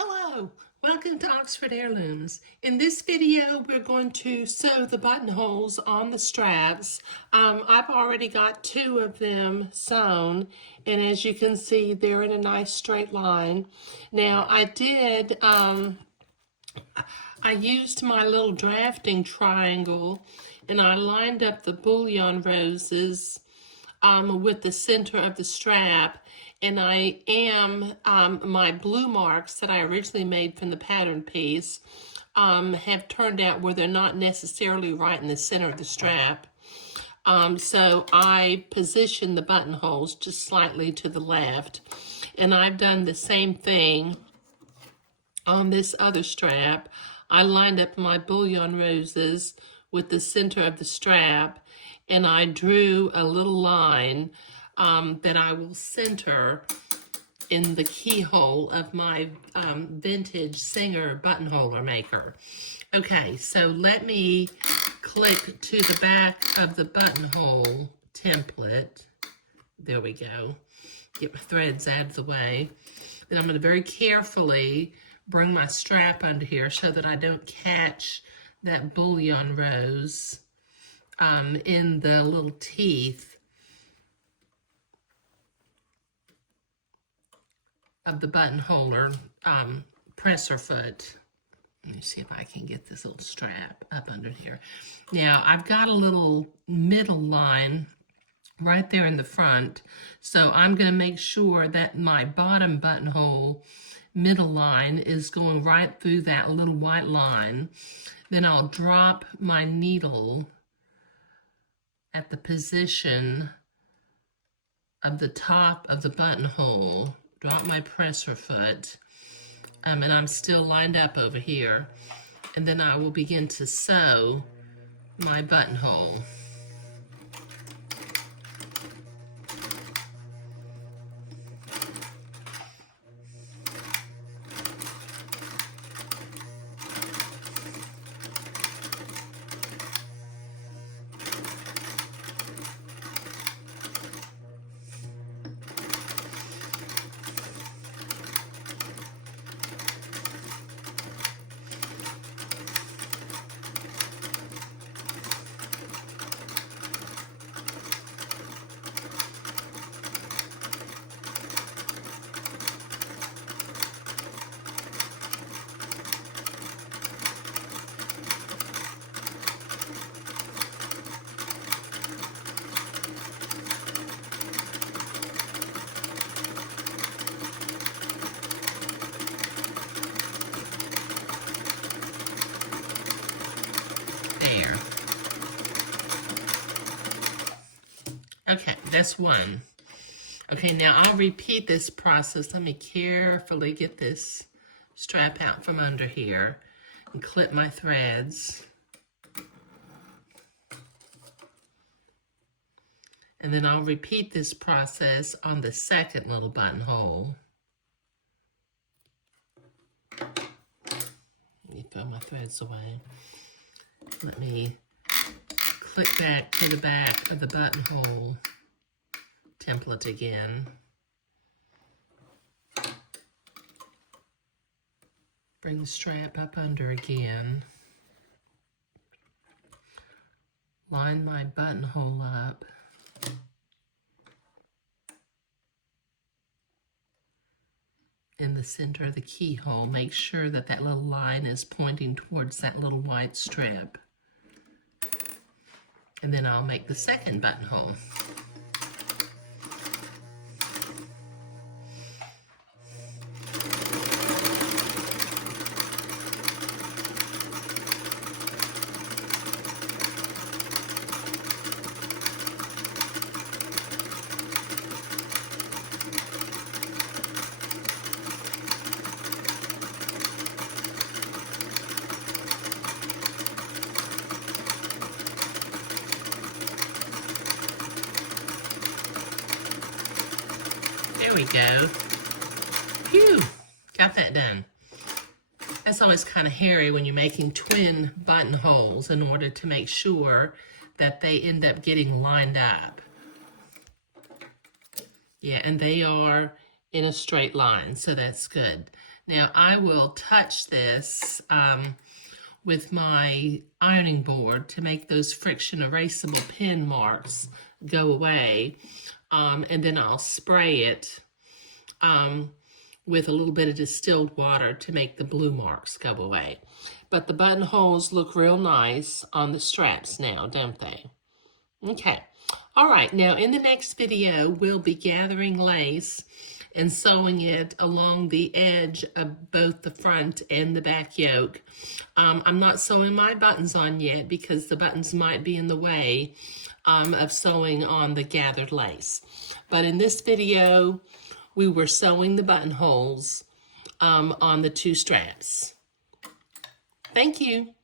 Hello, welcome to Oxford Heirlooms. In this video, we're going to sew the buttonholes on the straps. I've already got two of them sewn, and as you can see, they're in a nice straight line. Now, I used my little drafting triangle, and I lined up the bullion roses with the center of the strap, and I am, my blue marks that I originally made from the pattern piece have turned out where they're not necessarily right in the center of the strap. So I position the buttonholes just slightly to the left, and I've done the same thing on this other strap. I lined up my bullion roses with the center of the strap, and I drew a little line that I will center in the keyhole of my vintage Singer buttonholer maker. Okay, so let me click to the back of the buttonhole template. There we go. Get my threads out of the way. Then I'm going to very carefully bring my strap under here so that I don't catch that bullion rose in the little teeth of the buttonholer presser foot. Let me see if I can get this little strap up under here. Now, I've got a little middle line right there in the front, so I'm going to make sure that my bottom buttonhole middle line is going right through that little white line. Then I'll drop my needle at the position of the top of the buttonhole, drop my presser foot, and I'm still lined up over here, and then I will begin to sew my buttonhole. There. Okay, that's one. Okay, now I'll repeat this process. Let me carefully get this strap out from under here and clip my threads. And then I'll repeat this process on the second little buttonhole. Let me throw my threads away. Let me click back to the back of the buttonhole template again. Bring the strap up under again. Line my buttonhole up. In the center of the keyhole, make sure that that little line is pointing towards that little white strip. And then I'll make the second buttonhole. There we go. Phew, got that done. That's always kind of hairy when you're making twin buttonholes in order to make sure that they end up getting lined up. Yeah, and they are in a straight line, so that's good. Now I will touch this with my ironing board to make those friction erasable pin marks go away. And then I'll spray it with a little bit of distilled water to make the blue marks go away. But the buttonholes look real nice on the straps now, don't they? Okay. All right, now in the next video, we'll be gathering lace and sewing it along the edge of both the front and the back yoke. I'm not sewing my buttons on yet because the buttons might be in the way of sewing on the gathered lace. But in this video, we were sewing the buttonholes on the two straps. Thank you.